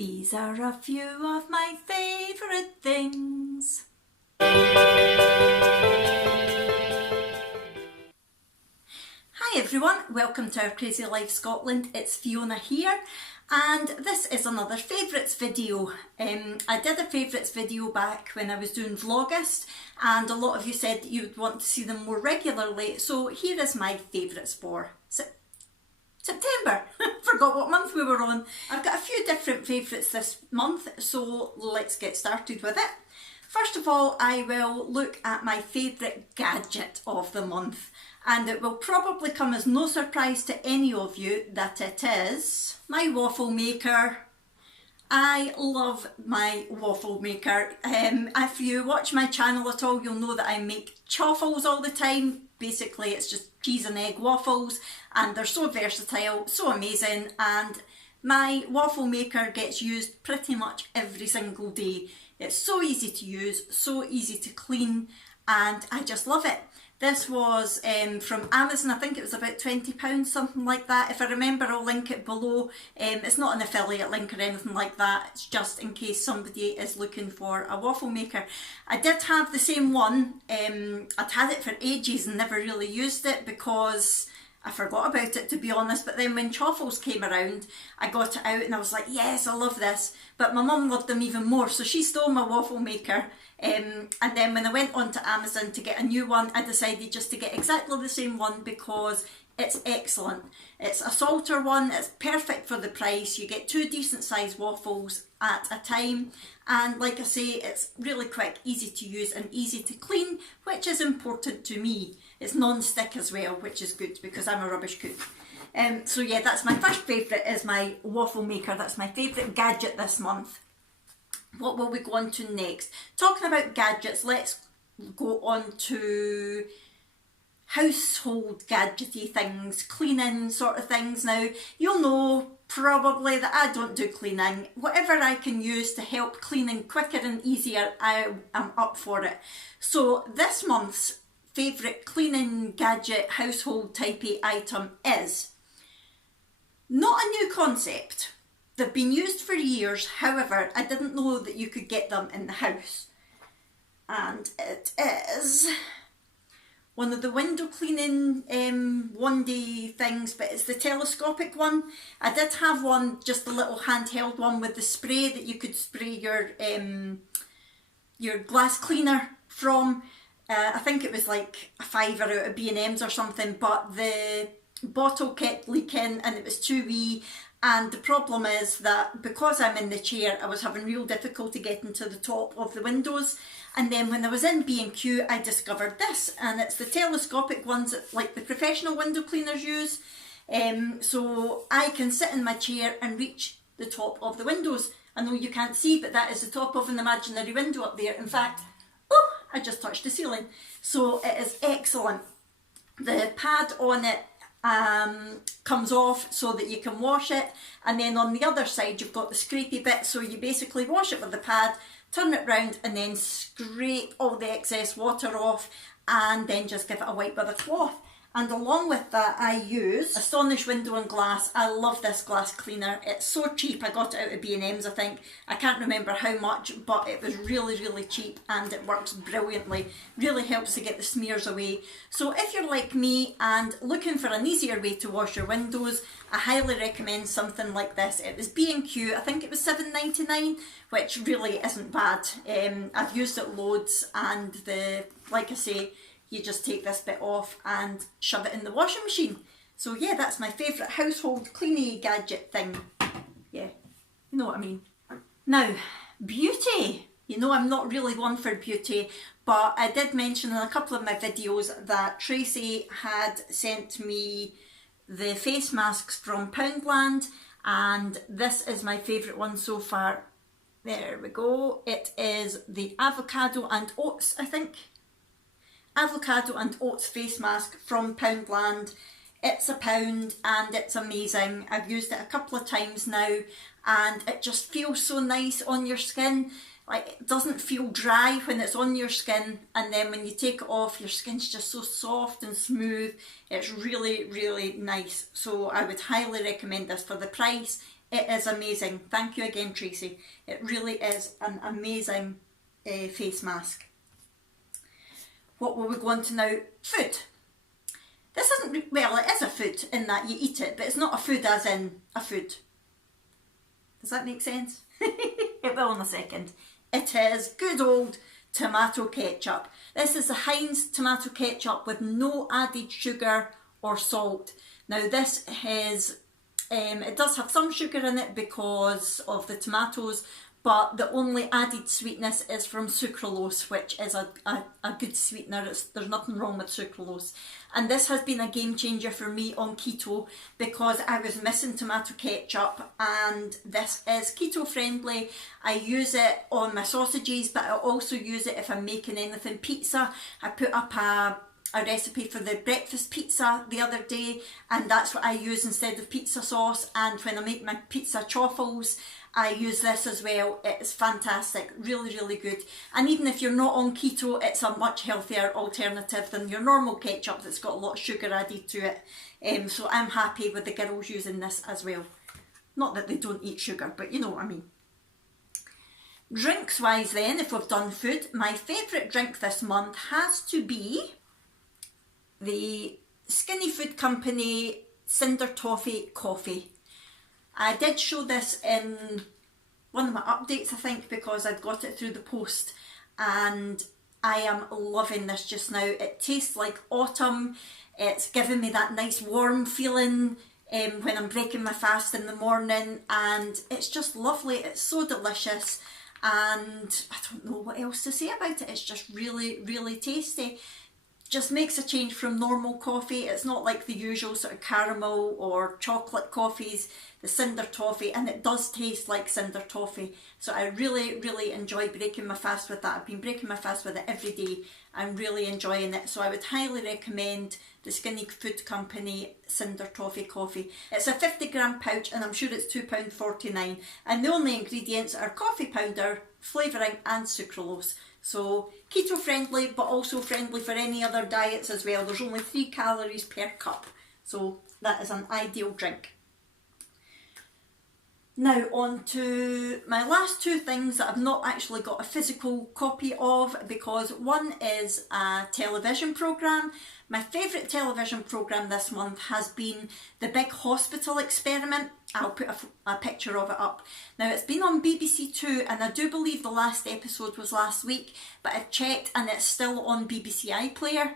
These are a few of my favourite things. Hi everyone, welcome to our Crazy Life Scotland. It's Fiona here and this is another favourites video. I did a favourites video back when I was doing Vlogust and a lot of you said that you would want to see them more regularly, so here is my favourites for September. Forgot what month we were on. I've got a few different favourites this month, so let's get started with it. First of all, I will look at my favourite gadget of the month, and it will probably come as no surprise to any of you that it is my waffle maker. I love my waffle maker. If you watch my channel at all, you'll know that I make chaffles all the time. Basically, it's just cheese and egg waffles, and they're so versatile, so amazing, and my waffle maker gets used pretty much every single day. It's so easy to use, so easy to clean, and I just love it. This was from Amazon. I think it was about £20, something like that. If I remember, I'll link it below. It's not an affiliate link or anything like that. It's just in case somebody is looking for a waffle maker. I did have the same one. I'd had it for ages and never really used it because I forgot about it, to be honest. But then when chaffles came around, I got it out and I was like, yes, I love this. But my mum loved them even more, so she stole my waffle maker. And then when I went onto Amazon to get a new one, I decided just to get exactly the same one because it's excellent. It's a salter one, it's perfect for the price. You get two decent sized waffles at a time, and like I say, it's really quick, easy to use and easy to clean, which is important to me. It's non-stick as well, which is good because I'm a rubbish cook. So yeah, that's my first favourite, is my waffle maker. That's my favourite gadget this month. What will we go on to next? Talking about gadgets, let's go on to household gadgety things, cleaning sort of things. Now, you'll know probably that I don't do cleaning. Whatever I can use to help cleaning quicker and easier, I am up for it. So this month's favourite cleaning gadget, household typey item is not a new concept. They've been used for years, however, I didn't know that you could get them in the house. And it is one of the window cleaning one day things, but it's the telescopic one. I did have one, just a little handheld one with the spray that you could spray your glass cleaner from. I think it was like a £5 out of B&M's or something, but the bottle kept leaking and it was too wee. And the problem is that because I'm in the chair, I was having real difficulty getting to the top of the windows. And then when I was in B&Q, I discovered this, and it's the telescopic ones that like the professional window cleaners use. So I can sit in my chair and reach the top of the windows. I know you can't see, but that is the top of an imaginary window up there. In fact, oh, I just touched the ceiling. So it is excellent. The pad on it comes off so that you can wash it, and then on the other side you've got the scrapey bit, so you basically wash it with the pad, turn it round and then scrape all the excess water off, and then just give it a wipe with a cloth. And along with that, I use Astonish Window and Glass. I love this glass cleaner. It's so cheap. I got it out of B&M's, I think. I can't remember how much, but it was really, really cheap and it works brilliantly. Really helps to get the smears away. So if you're like me and looking for an easier way to wash your windows, I highly recommend something like this. It was B&Q, I think it was £7.99, which really isn't bad. I've used it loads, and like I say, you just take this bit off and shove it in the washing machine. So yeah, that's my favourite household cleany gadget thing. Yeah, you know what I mean. Now, beauty. You know I'm not really one for beauty, but I did mention in a couple of my videos that Tracy had sent me the face masks from Poundland, and this is my favourite one so far. There we go. It is the avocado and oats, I think. Avocado and oats face mask from Poundland. It's £1 and it's amazing. I've used it a couple of times now and it just feels so nice on your skin. Like, it doesn't feel dry when it's on your skin, and then when you take it off, your skin's just so soft and smooth. It's really, really nice. So I would highly recommend this. For the price, It is amazing. Thank you again, Tracy. It really is an amazing face mask. What will we go on to now? Food. This isn't, well, it is a food in that you eat it, but it's not a food as in a food. Does that make sense? It will in a second. It is good old tomato ketchup. This is the Heinz tomato ketchup with no added sugar or salt. Now this is, it does have some sugar in it because of the tomatoes, but the only added sweetness is from sucralose, which is a good sweetener. There's nothing wrong with sucralose. And this has been a game changer for me on keto because I was missing tomato ketchup, and this is keto friendly. I use it on my sausages, but I also use it if I'm making anything pizza. I put up a recipe for the breakfast pizza the other day, and that's what I use instead of pizza sauce. And when I make my pizza chaffles, I use this as well. It's fantastic, really, really good. And even if you're not on keto, it's a much healthier alternative than your normal ketchup that's got a lot of sugar added to it. So I'm happy with the girls using this as well. Not that they don't eat sugar, but you know what I mean. Drinks wise then, if we've done food, my favourite drink this month has to be the Skinny Food Company Cinder Toffee Coffee. I did show this in one of my updates, I think, because I'd got it through the post, and I am loving this just now. It tastes like autumn. It's giving me that nice warm feeling when I'm breaking my fast in the morning, and it's just lovely. It's so delicious, and I don't know what else to say about it. It's just really, really tasty. Just makes a change from normal coffee. It's not like the usual sort of caramel or chocolate coffees, the cinder toffee, and it does taste like cinder toffee. So I really, really enjoy breaking my fast with that. I've been breaking my fast with it every day. I'm really enjoying it. So I would highly recommend the Skinny Food Company Cinder Toffee Coffee. It's a 50-gram pouch, and I'm sure it's £2.49. And the only ingredients are coffee powder, flavouring and sucralose. So keto friendly, but also friendly for any other diets as well. There's only 3 calories per cup, so that is an ideal drink. Now on to my last 2 things that I've not actually got a physical copy of, because one is a television programme. My favourite television programme this month has been The Big Hospital Experiment. I'll put a picture of it up. Now it's been on BBC Two, and I do believe the last episode was last week, but I've checked and it's still on BBC iPlayer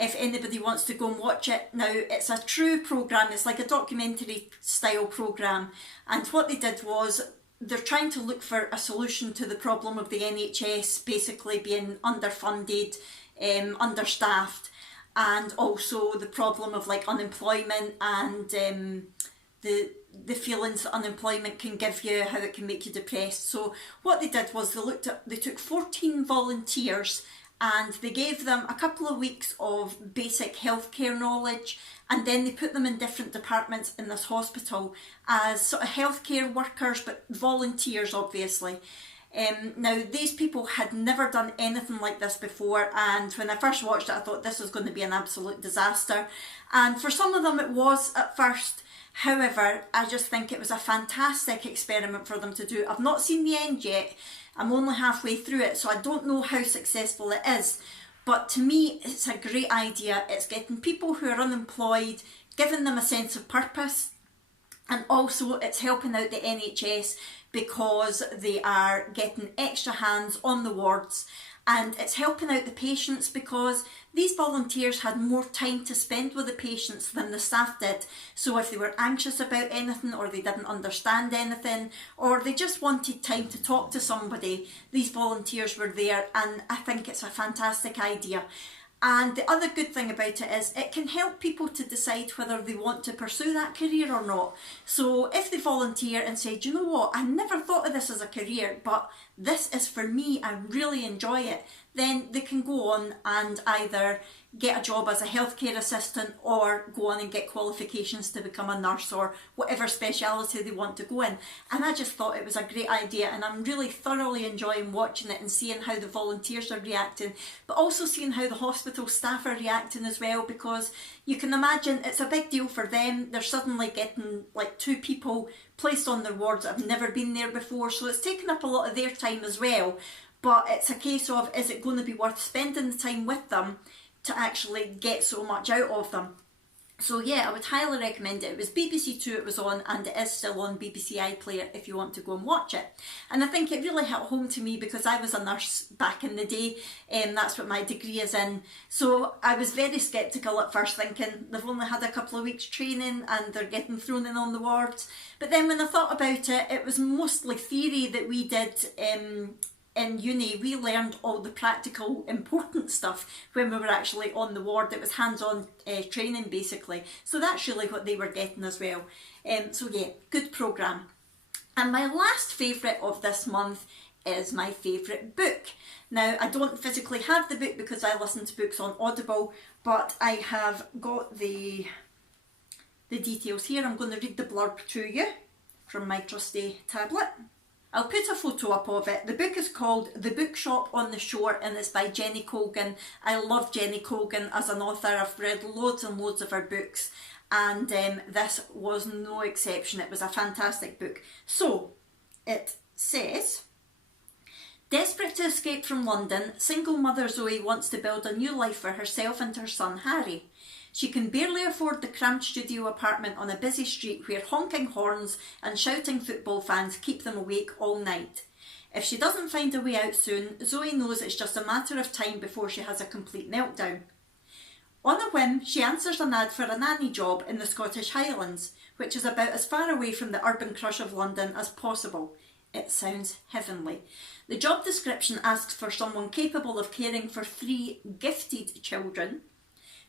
if anybody wants to go and watch it. Now it's a true programme, it's like a documentary style programme, and what they did was they're trying to look for a solution to the problem of the NHS basically being underfunded, understaffed, and also the problem of like unemployment and the feelings that unemployment can give you, how it can make you depressed. So what they did was they took 14 volunteers and they gave them a couple of weeks of basic healthcare knowledge, and then they put them in different departments in this hospital as sort of healthcare workers, but volunteers obviously. Now these people had never done anything like this before, and when I first watched it I thought this was going to be an absolute disaster, and for some of them it was at first. However, I just think it was a fantastic experiment for them to do. I've not seen the end yet. I'm only halfway through it, so I don't know how successful it is. But to me, it's a great idea. It's getting people who are unemployed, giving them a sense of purpose, and also it's helping out the NHS because they are getting extra hands on the wards, and it's helping out the patients because these volunteers had more time to spend with the patients than the staff did. So if they were anxious about anything, or they didn't understand anything, or they just wanted time to talk to somebody, these volunteers were there, and I think it's a fantastic idea. And the other good thing about it is it can help people to decide whether they want to pursue that career or not. So if they volunteer and say, do you know what, I never thought of this as a career, but this is for me, I really enjoy it, then they can go on and either get a job as a healthcare assistant or go on and get qualifications to become a nurse or whatever speciality they want to go in. And I just thought it was a great idea, and I'm really thoroughly enjoying watching it and seeing how the volunteers are reacting, but also seeing how the hospital staff are reacting as well, because you can imagine it's a big deal for them. They're suddenly getting like 2 people placed on their wards that have never been there before, so it's taken up a lot of their time as well. But it's a case of, is it going to be worth spending the time with them to actually get so much out of them? So yeah, I would highly recommend it. It was BBC Two it was on, and it is still on BBC iPlayer if you want to go and watch it. And I think it really hit home to me because I was a nurse back in the day, and that's what my degree is in. So I was very sceptical at first, thinking they've only had a couple of weeks training and they're getting thrown in on the wards. But then when I thought about it, it was mostly theory that we did in uni. We learned all the practical important stuff when we were actually on the ward. It was hands-on training basically, so that's really what they were getting as well. So yeah, good programme. And my last favourite of this month is my favourite book. Now, I don't physically have the book because I listen to books on Audible, but I have got the details here. I'm going to read the blurb to you from my trusty tablet. I'll put a photo up of it. The book is called The Bookshop on the Shore, and it's by Jenny Colgan. I love Jenny Colgan as an author. I've read loads and loads of her books, and this was no exception. It was a fantastic book. So, it says, desperate to escape from London, single mother Zoe wants to build a new life for herself and her son Harry. She can barely afford the cramped studio apartment on a busy street where honking horns and shouting football fans keep them awake all night. If she doesn't find a way out soon, Zoe knows it's just a matter of time before she has a complete meltdown. On a whim, she answers an ad for a nanny job in the Scottish Highlands, which is about as far away from the urban crush of London as possible. It sounds heavenly. The job description asks for someone capable of caring for 3 gifted children,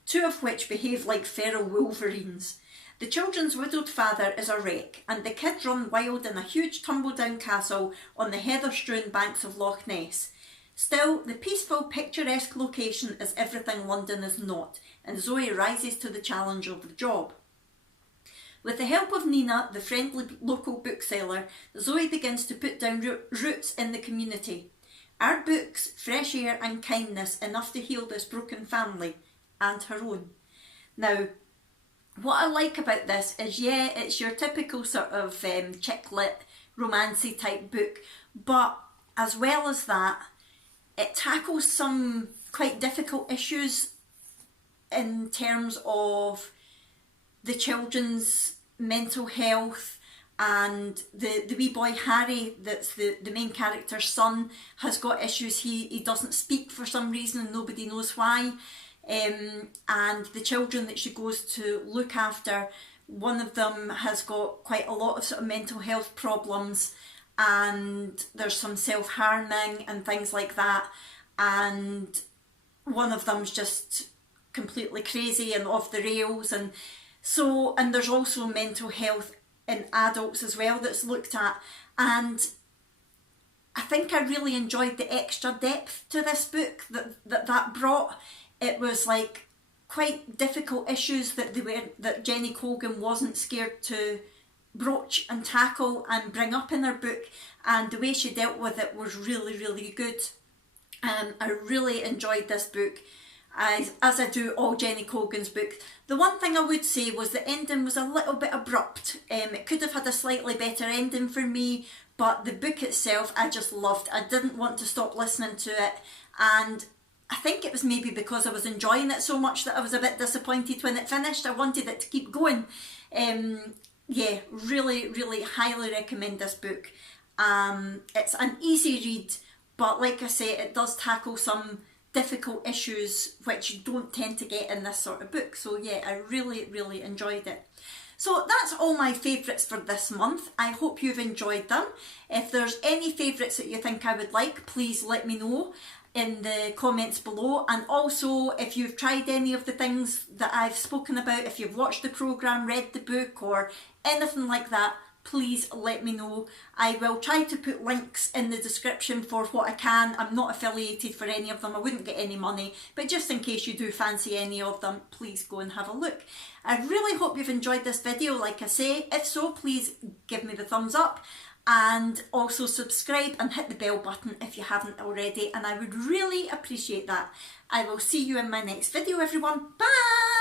2 of which behave like feral wolverines. The children's widowed father is a wreck, and the kids run wild in a huge tumble-down castle on the heather-strewn banks of Loch Ness. Still, the peaceful, picturesque location is everything London is not, and Zoe rises to the challenge of the job. With the help of Nina, the friendly local bookseller, Zoe begins to put down roots in the community. Are books, fresh air and kindness enough to heal this broken family? And her own. Now, what I like about this is, yeah, it's your typical sort of chick lit, romancy type book, but as well as that, it tackles some quite difficult issues in terms of the children's mental health, and the wee boy Harry, that's the main character's son, has got issues. He doesn't speak for some reason and nobody knows why. And the children that she goes to look after, one of them has got quite a lot of sort of mental health problems, and there's some self-harming and things like that, and one of them's just completely crazy and off the rails, and there's also mental health in adults as well that's looked at. And I think I really enjoyed the extra depth to this book that brought. It was like quite difficult issues that Jenny Colgan wasn't scared to broach and tackle and bring up in her book, and the way she dealt with it was really, really good. I really enjoyed this book, as I do all Jenny Colgan's books. The one thing I would say was the ending was a little bit abrupt. It could have had a slightly better ending for me, but the book itself I just loved. I didn't want to stop listening to it, and I think it was maybe because I was enjoying it so much that I was a bit disappointed when it finished. I wanted it to keep going. Yeah, really, really highly recommend this book. It's an easy read, but like I say, it does tackle some difficult issues which you don't tend to get in this sort of book. So yeah, I really, really enjoyed it. So that's all my favourites for this month. I hope you've enjoyed them. If there's any favourites that you think I would like, please let me know in the comments below. And also, if you've tried any of the things that I've spoken about, if you've watched the programme, read the book or anything like that, please let me know. I will try to put links in the description for what I can. I'm not affiliated for any of them, I wouldn't get any money, but just in case you do fancy any of them, please go and have a look. I really hope you've enjoyed this video, like I say. If so, please give me the thumbs up and also subscribe and hit the bell button if you haven't already, and I would really appreciate that. I will see you in my next video, everyone. Bye!